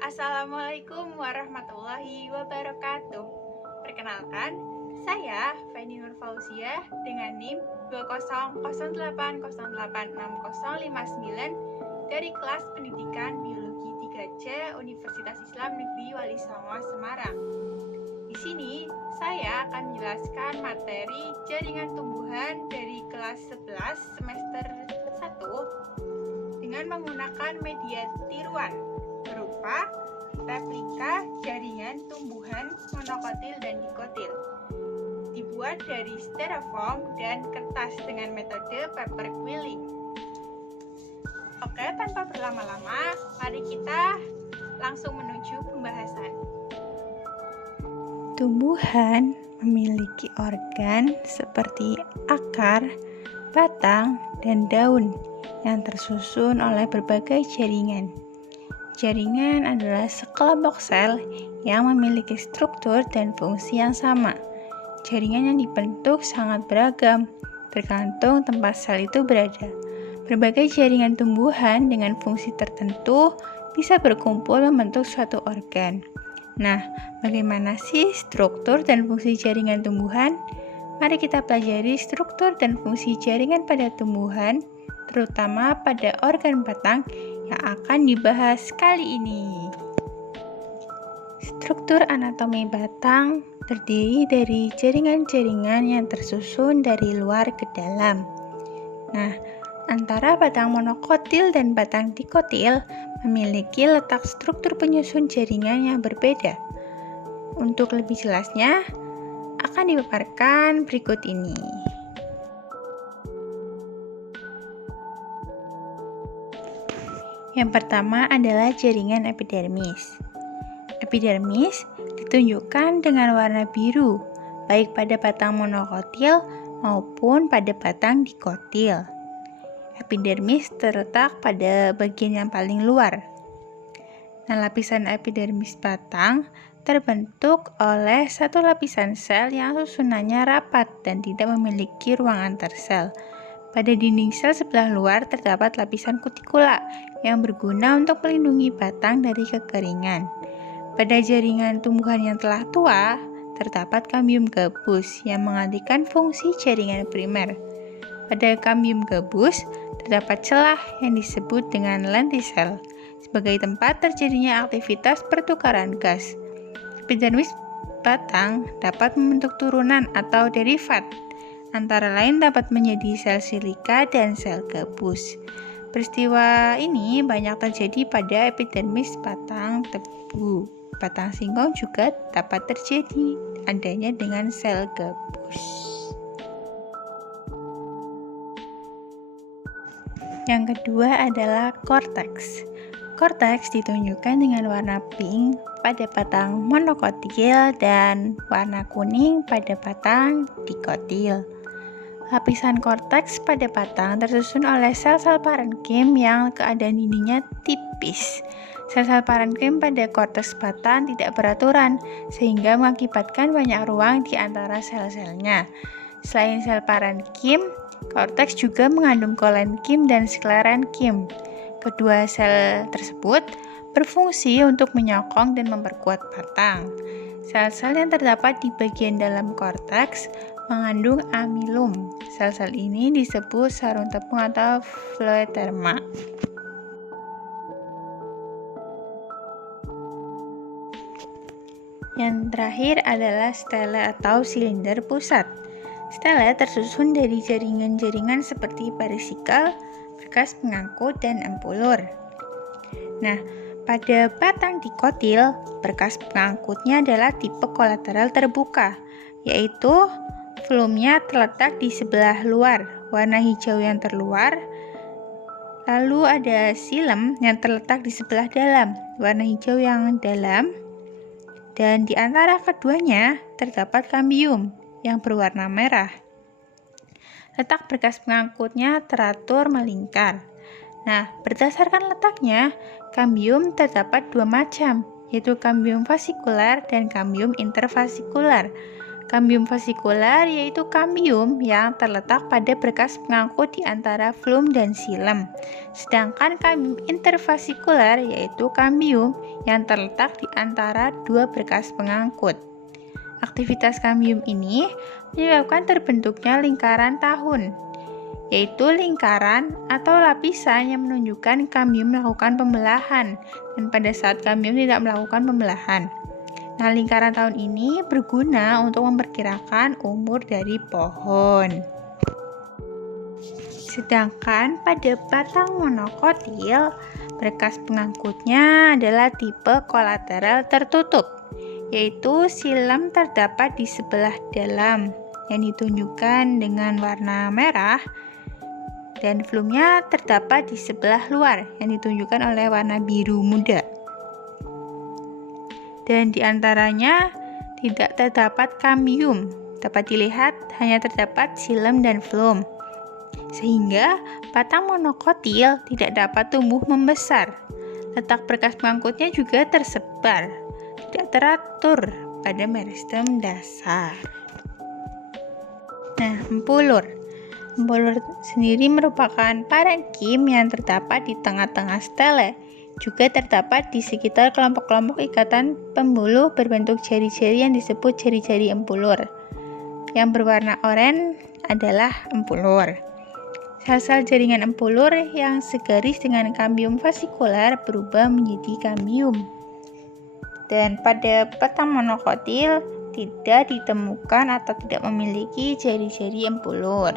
Assalamualaikum warahmatullahi wabarakatuh. Perkenalkan, saya Feni Nur Fauziah dengan NIM 2008086059 dari kelas Pendidikan Biologi 3C Universitas Islam Negeri Wali Songo Semarang. Di sini saya akan menjelaskan materi jaringan tumbuhan dari kelas 11 semester 1 dengan menggunakan media tiruan berupa replika jaringan tumbuhan monokotil dan dikotil. Dibuat dari styrofoam dan kertas dengan metode paper quilling. Oke, tanpa berlama-lama, mari kita langsung menuju pembahasan. Tumbuhan memiliki organ seperti akar, batang, dan daun yang tersusun oleh berbagai jaringan. Jaringan adalah sekelompok sel yang memiliki struktur dan fungsi yang sama. Jaringan yang dibentuk sangat beragam, tergantung tempat sel itu berada. Berbagai jaringan tumbuhan dengan fungsi tertentu bisa berkumpul membentuk suatu organ. Nah, bagaimana sih struktur dan fungsi jaringan tumbuhan? Mari kita pelajari struktur dan fungsi jaringan pada tumbuhan, terutama pada organ batang yang akan dibahas kali ini. Struktur anatomi batang terdiri dari jaringan-jaringan yang tersusun dari luar ke dalam. Nah, antara batang monokotil dan batang dikotil memiliki letak struktur penyusun jaringan yang berbeda. Untuk lebih jelasnya, akan dipaparkan berikut ini. Yang pertama adalah jaringan epidermis. Epidermis ditunjukkan dengan warna biru, baik pada batang monokotil maupun pada batang dikotil. Epidermis terletak pada bagian yang paling luar. Nah, lapisan epidermis batang terbentuk oleh satu lapisan sel yang susunannya rapat dan tidak memiliki ruang antar sel. Pada dinding sel sebelah luar terdapat lapisan kutikula yang berguna untuk melindungi batang dari kekeringan. Pada jaringan tumbuhan yang telah tua, terdapat kambium gabus yang menggantikan fungsi jaringan primer. Pada kambium gabus, terdapat celah yang disebut dengan lentisel sebagai tempat terjadinya aktivitas pertukaran gas. Epidermis batang dapat membentuk turunan atau derivat, antara lain dapat menjadi sel silika dan sel gabus. Peristiwa ini banyak terjadi pada epidermis batang tebu. Batang singkong juga dapat terjadi adanya dengan sel gabus. Yang kedua adalah korteks. Korteks ditunjukkan dengan warna pink pada batang monokotil dan warna kuning pada batang dikotil. Lapisan korteks pada batang tersusun oleh sel-sel parenkim yang keadaan dindingnya tipis. Sel-sel parenkim pada korteks batang tidak beraturan, sehingga mengakibatkan banyak ruang di antara sel-selnya. Selain sel parenkim, korteks juga mengandung kolenkim dan sklerenkim. Kedua sel tersebut berfungsi untuk menyokong dan memperkuat batang. Sel-sel yang terdapat di bagian dalam korteks mengandung amilum. Sel-sel ini disebut sarung tepung atau phloeterma. Yang terakhir adalah stele atau silinder pusat. Stele tersusun dari jaringan-jaringan seperti parisikel, berkas pengangkut, dan empulur. Nah, pada batang dikotil, berkas pengangkutnya adalah tipe kolateral terbuka, yaitu volumenya terletak di sebelah luar, warna hijau yang terluar. Lalu ada silem yang terletak di sebelah dalam, warna hijau yang dalam. Dan di antara keduanya terdapat kambium yang berwarna merah. Letak berkas pengangkutnya teratur melingkar. Nah, berdasarkan letaknya, kambium terdapat dua macam, yaitu kambium fasikular dan kambium interfasikular. Kambium fasikular yaitu kambium yang terletak pada berkas pengangkut di antara flum dan xilem. Sedangkan kambium interfasikular yaitu kambium yang terletak di antara dua berkas pengangkut. Aktivitas kambium ini menyebabkan terbentuknya lingkaran tahun, yaitu lingkaran atau lapisan yang menunjukkan kambium melakukan pembelahan dan pada saat kambium tidak melakukan pembelahan. Nah, lingkaran tahun ini berguna untuk memperkirakan umur dari pohon. Sedangkan pada batang monokotil, berkas pengangkutnya adalah tipe kolateral tertutup, yaitu xilem terdapat di sebelah dalam yang ditunjukkan dengan warna merah dan flumnya terdapat di sebelah luar yang ditunjukkan oleh warna biru muda. Dan di antaranya tidak terdapat kambium, dapat dilihat hanya terdapat xilem dan flum. Sehingga batang monokotil tidak dapat tumbuh membesar. Letak berkas pengangkutnya juga tersebar, tidak teratur pada meristem dasar. Nah, empulur. Empulur sendiri merupakan parenkim yang terdapat di tengah-tengah stele. Juga terdapat di sekitar kelompok-kelompok ikatan pembuluh berbentuk jari-jari yang disebut jari-jari empulur. Yang berwarna oranye adalah empulur. Sel-sel jaringan empulur yang segaris dengan kambium fasikular berubah menjadi kambium. Dan pada batang monokotil tidak ditemukan atau tidak memiliki jari-jari empulur.